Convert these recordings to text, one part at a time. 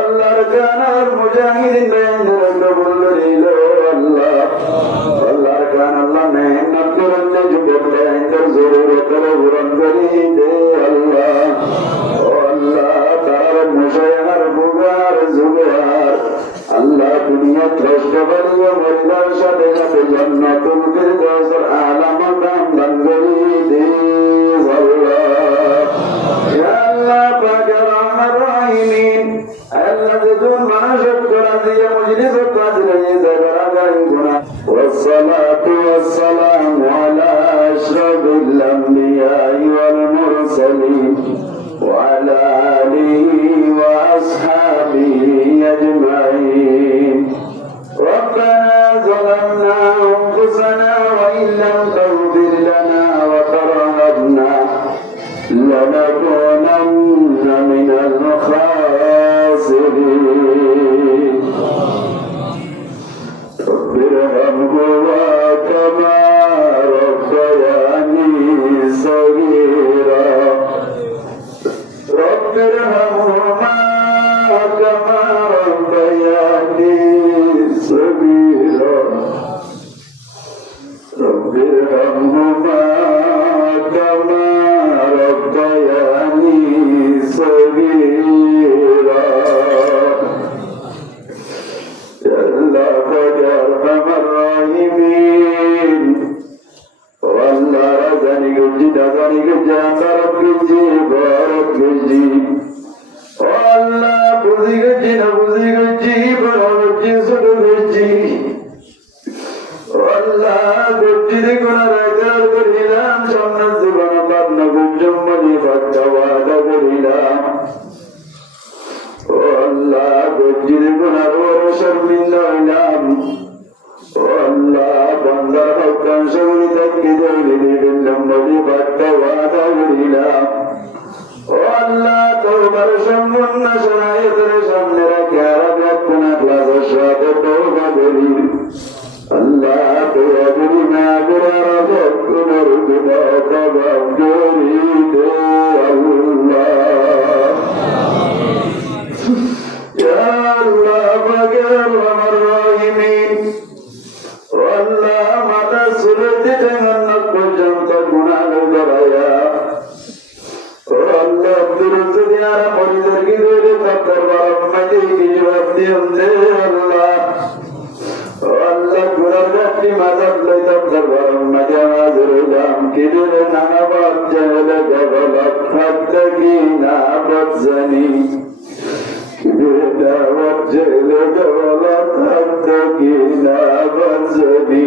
আল্লাহর কানার মুজাহিদিন বেঞ্জর বলল রিল আল্লাহ আল্লাহর কান আল্লাহ মেহনত করেন যে যুবক বেঞ্জর জরুরত পূরণ করি দে আল্লাহ ও আল্লাহ তার মুশায়ার বুগার জুগার আল্লাহ দুনিয়া কষ্ট করিয়া মরিদার সাথে সাথে জান্নাতুল ফিরদাউসের আলা মাকাম দান করি দে আল্লাহ ইয়া আল্লাহ পাক রহমান রহিম আল্লাহ যখন মানুষের করা দিয়ে মজলিস কাজে জায়গা গায় গুনাহ ওয়াসসালাতু ওয়াসসালামু আলা আশরাফিল আমবিয়া ওয়াল মুরসালিন ওয়া আলা আলিহি ওয়া আসহাবিহি আজমাইন ربنا ظلمنا أنفسنا وإن لم تغفر لنا وترحمنا لنكونن من الخاسرين رب ارحمهما كما ربياني صغيرا رب ارحمهما كما ربياني صغيرا رب ارحمهما كما ربياني صغيرا يا الله يا ارحم الراحمين والله رزقني جداني جانب جي بارك جي والله بوزي جي بارك جي سدو جي والله গজ্জিরে কোনা রাজার করিলাম সামনের জীবন পাবনা গুজম্মনি ফাটাওয়াদা করিলাম ও আল্লাহ গজ্জিরে কোনা বড় শর্মিন্দা হইলাম ও আল্লাহ বান্দার হকাম সবরি তাকে দেইলে দিলাম বলি ফাটাওয়াদা করিলাম ও আল্লাহ তওবার সম্পূর্ণ শরায়তের সামনে রাখে আর কোনা ক্লাসের সাথে তওবা করি আল্লাহ তোরা করি না করার ভক্তর গুনাহ কবুল করি দে আল্লাহ ইয়া আল্লাহ পাকের আমার রহিমিন আল্লাহ মাতা সুরতে জান্নাত পর্যন্ত গুনাহ করায়া আল্লাহ দুরুদ দিয়ার পরিদের কি ধরে তার বারমাতে কি জবাব দিও দে আল্লাহ আল্লাহ গুনার গাটি মাজাব লইতাম দরবার মাঝে হাজিরাম কিরে নানা বাদ জালে গবলত ফাতকি না বদজানি কিরে দাওয়াত জালে গবলত ফাতকি না বদজানি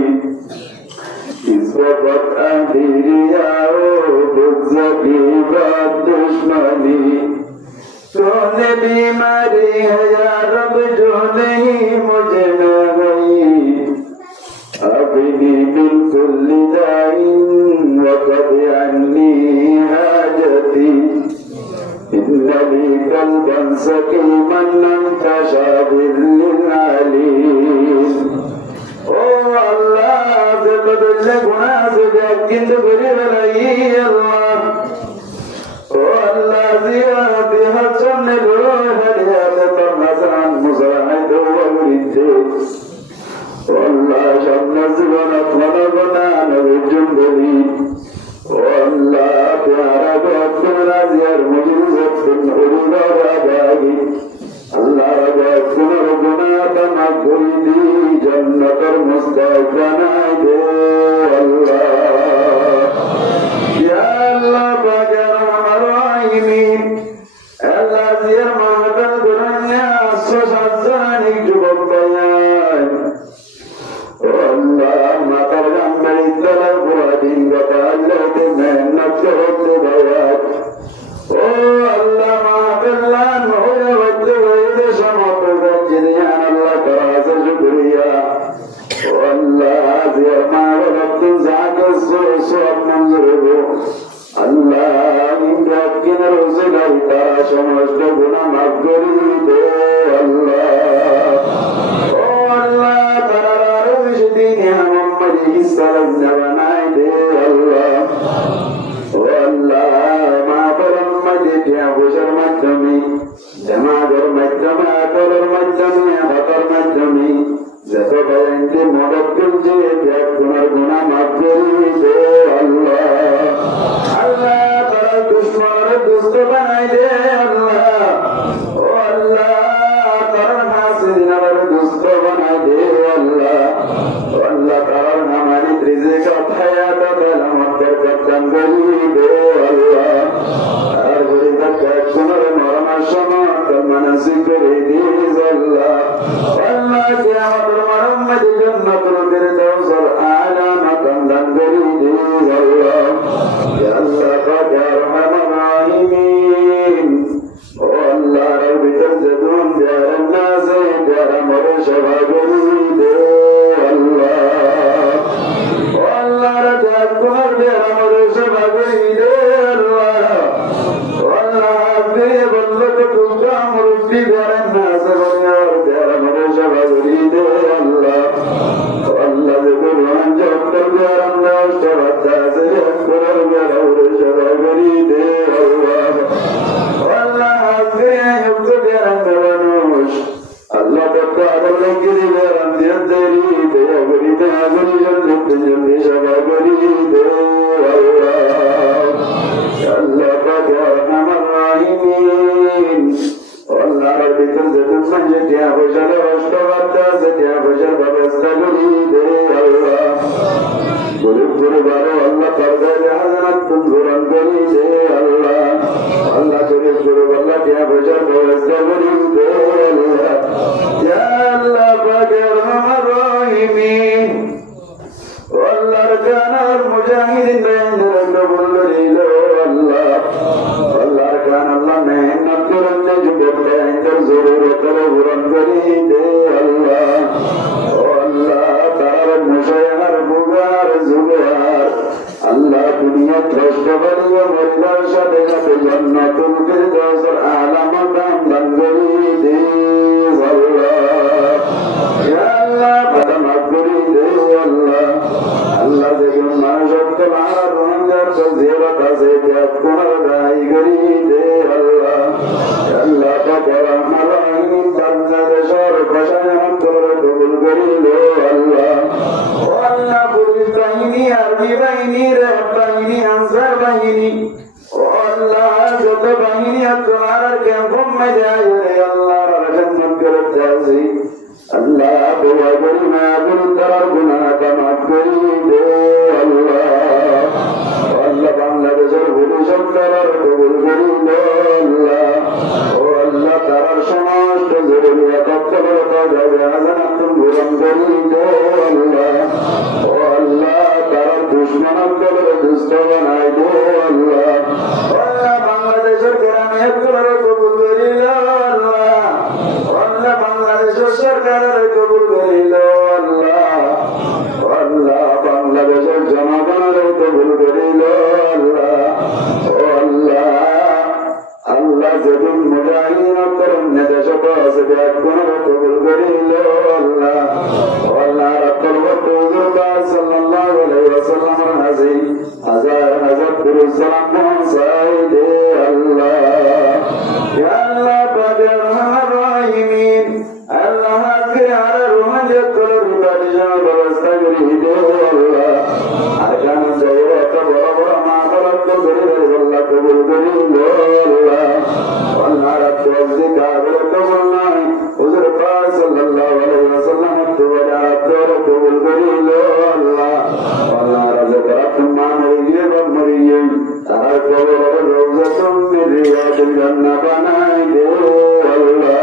ইসবাত আন্দিরিয়া ও বদজানি বাদ দুশমনি तूने बीमारी है या रब जो नहीं मुझे न गई अभी बिल्कुल दाइन वक़द अन्नी हाजती इन्नली कल्बन सकीमन अंतशाबिर लिनालीन ओ अल्लाह से बदल गुनाह से जाकिंद भरी भलाई अल्लाह ओ अल्लाह जियारत हसन रोह हरियात तमसान मुजाहिद वरिदे ओ अल्लाह शब्द जीवनत वनबना नवजुबली ओ अल्लाह प्यारा भक्त राजियार मुजिबत उरुदा राजागी अल्लाह रब गुनाह तमा गुरिदी जन्नतर मुस्तaq बनाए दे अल्लाह या अल्लाह बागर Allah ziyar mahatan duranya sosazani jubab bayan Allah matar gambari dalal buradin gata Allah te mehnat karot bayat Oh Allah mahatan hoya wajde wajde shamapur jiniyan Allah karaza shukriya Oh Allah ziyar mahatan zagas so apnan zurgo Allah imrakin rozilai tara সমস্ত গুনাহ মাফ করে দে আল্লাহ ও আল্লাহ তারা রোজ দিন মোহাম্মদ ইসলাম বানাই দে আল্লাহ ও আল্লাহ মা পরমতে তিয়া বশর মাধ্যমে জামাগের মাধ্যমে আকলের মাধ্যমে হকের মাধ্যমে যত বয়ানকে মদত করছে ত্যাগ গুণার গুণা মাফ করি দে আল্লাহ। আল্লাহ তারা দুশ্মনের দুষ্ট বানাই দে আল্লাহ। ও আল্লাহ তারা হাসিনার দুষ্ট বানাই দে আল্লাহ। ও আল্লাহ তারা নামানি রিজিক হায়াত সালামত বরকত করি দে আল্লাহ। আর গরিব ত্যাগ গুণার মরণ সময় মানসিক করে দিস আল্লাহ। আল্লাহ কিয়ামতের মারম্মে জান্নাতুল ফিরদাউসের আলা মাকাম দান করে দিস আল্লাহ। ইয়া আল্লাহ ইয়া আরহামার রাহিমিন। ও আল্লাহ রব্বিল জাদুন প্যারা নাজে প্যারা মরে সভা করি দে আল্লাহ। ও আল্লাহ রাত কুমার প্যারা মরে সভা করি দে আল্লাহ। ও আল্লাহ আপনি বন্ধক তুমরা মুরব্বি প্যারা নাজে প্যারা মরে সভা করি দে আল্লাহ। ও আল্লাহ দেখুন জব্বর প্যারা নাজ সভা তাজে কুমার প্যারা মরে সভা করি দে আল্লাহ। ও আল্লাহ আপনি যুক্ত প্যারা মানুষ আল্লাহ তাআলা আল্লাহ কি প্যারা দিয়ে দেরি দে করি দে করি জল্দি সভা করি দে আল্লাহ। আল্লাহ পাক আমার রাহিমিন। আল্লাহ রব্বিল জাদুন মঞ্জে টিয়া বসার অষ্টবাদ্দা সে টিয়া বসার ব্যবস্থা করি দে আল্লাহ। গরিব গরিবার আল্লাহ পর্দায় হাজারাত তুলন করি দে আল্লাহ। আল্লাহ গরিব গরিব আল্লাহ টিয়া বসার ব্যবস্থা করি দে আল্লাহ। ইয়া আল্লাহ পাক আমার রাহিমিন। আল্লাহর কানার মুজাহিদিন বেঞ্জর কবুল করিলো আল্লাহ। আল্লাহর কান আল্লাহ মেহনত করেন যুবক বেঞ্জর জরুরত পূরণ করি দে আল্লাহ। ও আল্লাহ তার মুশায়ার বুগার জুগার আল্লাহ দুনিয়া কষ্ট করিয়া মরিবার সাথে সাথে জান্নাতুল ফিরদাউসের আলা মাকাম দান করি দে আল্লাহ। ইয়া আল্লাহ পাতা মাফ করি দে আল্লাহ। আল্লাহ দেখুন মানুষ তোমার রহমতের জিয়ারত আছে ত্যাগ কোনার গাই করি দে আল্লাহ। আল্লাহ পাক আমার রাহিম বাংলাদেশের প্রশাসন করে কবুল করিল আল্লাহ। ও আল্লাহ পুলিশ বাহিনী আর্মি বাহিনী রেড বাহিনী আনসার বাহিনী ও আল্লাহ যত বাহিনী তোমার ক্যাম্পম মে যায় রে আল্লাহ রহমত করে যাচ্ছি আল্লাহ দোয়া করি না করুন তার গুনাহটা মাফ করি দে আল্লাহ। আল্লাহ বাংলাদেশের পুলিশ সরকার কবুল করিল আল্লাহ। ও আল্লাহ তার সমস্ত জরুরিয়াত তত্ত্বাবধানে যাবে হাজানাত পূরণ করি দে আল্লাহ। ও আল্লাহ তার দুশমনদের দুষ্ট বানাই দে আল্লাহ। আল্লাহ বাংলাদেশের গ্রামে কবুল করিল আল্লাহ। আল্লাহ বাংলাদেশের সরকারের কবুল করিল আল্লাহ। আল্লাহ বাংলাদেশের জনগণের কবুল করিল আল্লাহ। ও আল্লাহ আল্লাহ যেদিন মুজাহিদিন করেন দেশ আছে ব্যাকুণের কবুল করিল আল্লাহ। আল্লাহ রাব্বুল হুজুর সাল্লাল্লাহু আলাইহি ওয়াসাল্লামের হাজি হাজার হাজার পুরুষ সালাম পৌঁছাই দে আল্লাহ। ইয়া আল্লাহ পাক আমার রাহিমিন। আল্লাহ আজকে আর রহমত করার বাদিশার ব্যবস্থা করি দে আল্লাহ। আগামী জায়গাটা বড় বড় মাহফিল করে আল্লাহ কবুল করিল আল্লাহ। আল্লাহ রাব্বুল কাবের কবুল নাই হুজুর পাক সাল্লাল্লাহু আলাইহি ওয়াসাল্লাম দোয়া কবুল করিল আল্লাহ। আল্লাহ রাজক রহমান হইয়ে মরিয়ে তার কবর রওজাতুন মিন রিয়াদিল জান্নাহ বানাই দে আল্লাহ।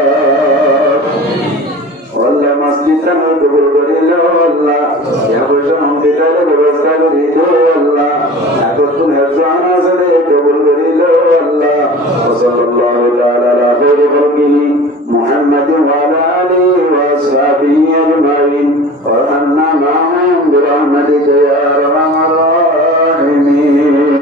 আল্লাহ মসজিদটা কবুল করিল আল্লাহ। ইয়া বসন মন্দিরের ব্যবস্থা করি দে আল্লাহ। এখন তুমি জানা আছে কবুল করিল আল্লাহ। সাল্লাল্লাহু তাআলা আলা খাইরি খালকিহি মুহাম্মাদিন ওয়া আলা আলিহি ওয়া আসহাবিহি আজমাইন ওয়া আন্না মা'হুম বিরহমাতিকা ইয়া